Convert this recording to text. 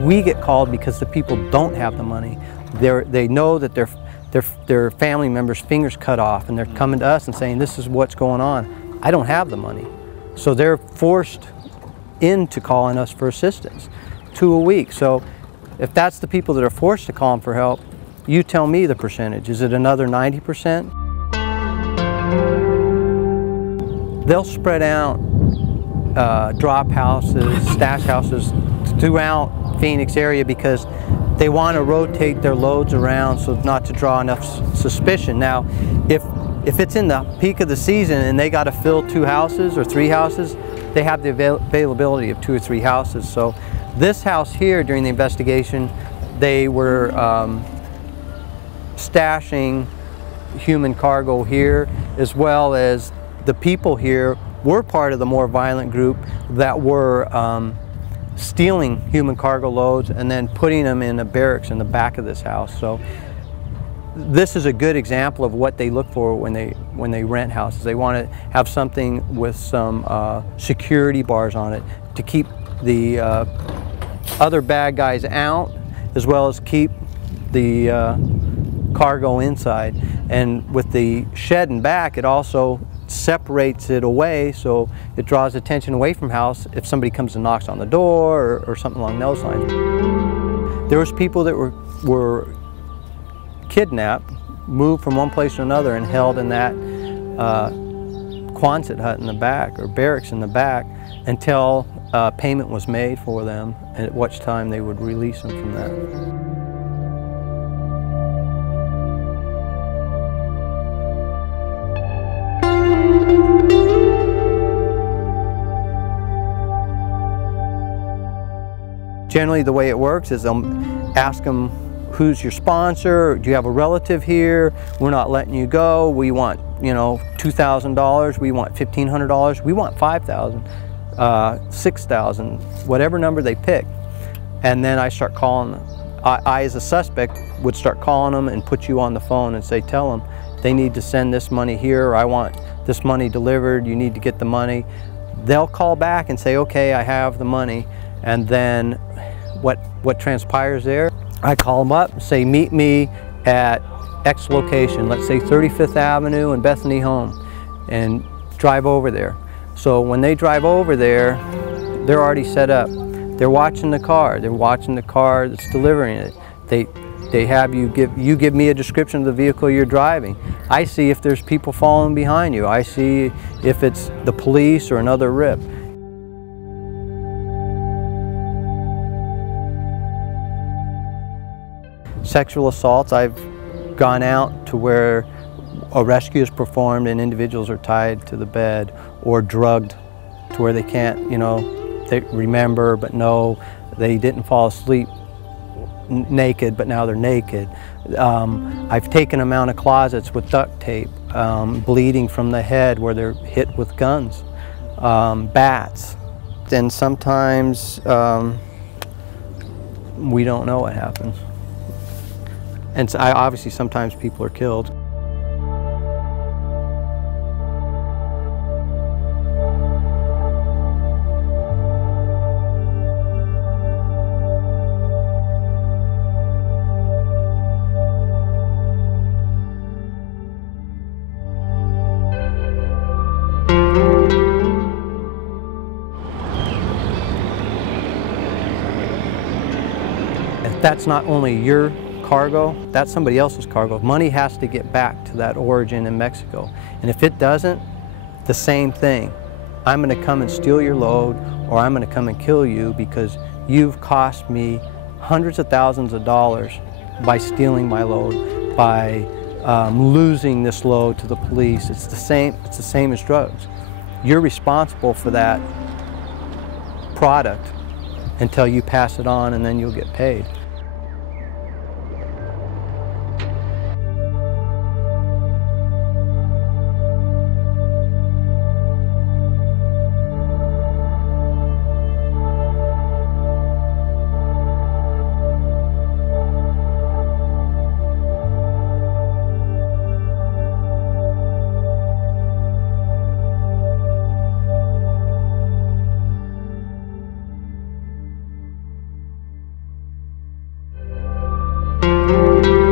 We get called because the people don't have the money. They know that their family members' fingers cut off, and they're coming to us and saying, this is what's going on. I don't have the money. So they're forced into calling us for assistance, 2 a week. So if that's the people that are forced to call them for help, you tell me the percentage. Is it another 90%? They'll spread out drop houses, stash houses throughout Phoenix area because they want to rotate their loads around so not to draw enough suspicion. Now, if it's in the peak of the season and they got to fill 2 houses or 3 houses, they have the availability of 2 or 3 houses. So this house here, during the investigation, they were stashing human cargo here, as well as the people here were part of the more violent group that were stealing human cargo loads and then putting them in a barracks in the back of this house. So this is a good example of what they look for when they rent houses. They want to have something with some security bars on it to keep the other bad guys out, as well as keep the cargo inside. And with the shed in back, it also separates it away, so it draws attention away from house if somebody comes and knocks on the door or something along those lines. There was people that were kidnapped, moved from one place to another and held in that Quonset hut in the back or barracks in the back until payment was made for them, at which time they would release them from that. Generally, the way it works is they'll ask them, who's your sponsor? Do you have a relative here? We're not letting you go. We want, $2,000. We want $1,500. We want $5,000, $6,000, whatever number they pick. And then I start calling them. I, as a suspect, would start calling them and put you on the phone and say, tell them they need to send this money here, or I want this money delivered. You need to get the money. They'll call back and say, okay, I have the money. And then what transpires there, I call them up and say, meet me at X location, let's say 35th Avenue and Bethany Home, and drive over there. So when they drive over there, they're already set up. They're watching the car. They're watching the car that's delivering it. They have you give me a description of the vehicle you're driving. I see if there's people following behind you. I see if it's the police or another RIP. Sexual assaults, I've gone out to where a rescue is performed and individuals are tied to the bed or drugged to where they can't, they remember but no, they didn't fall asleep naked, but now they're naked. I've taken them out of closets with duct tape, bleeding from the head where they're hit with guns, bats. And sometimes we don't know what happens. And so obviously sometimes people are killed. If that's not only your cargo, that's somebody else's cargo. Money has to get back to that origin in Mexico. And if it doesn't, the same thing. I'm going to come and steal your load, or I'm going to come and kill you because you've cost me hundreds of thousands of dollars by stealing my load, by losing this load to the police. It's the same as drugs. You're responsible for that product until you pass it on, and then you'll get paid. you.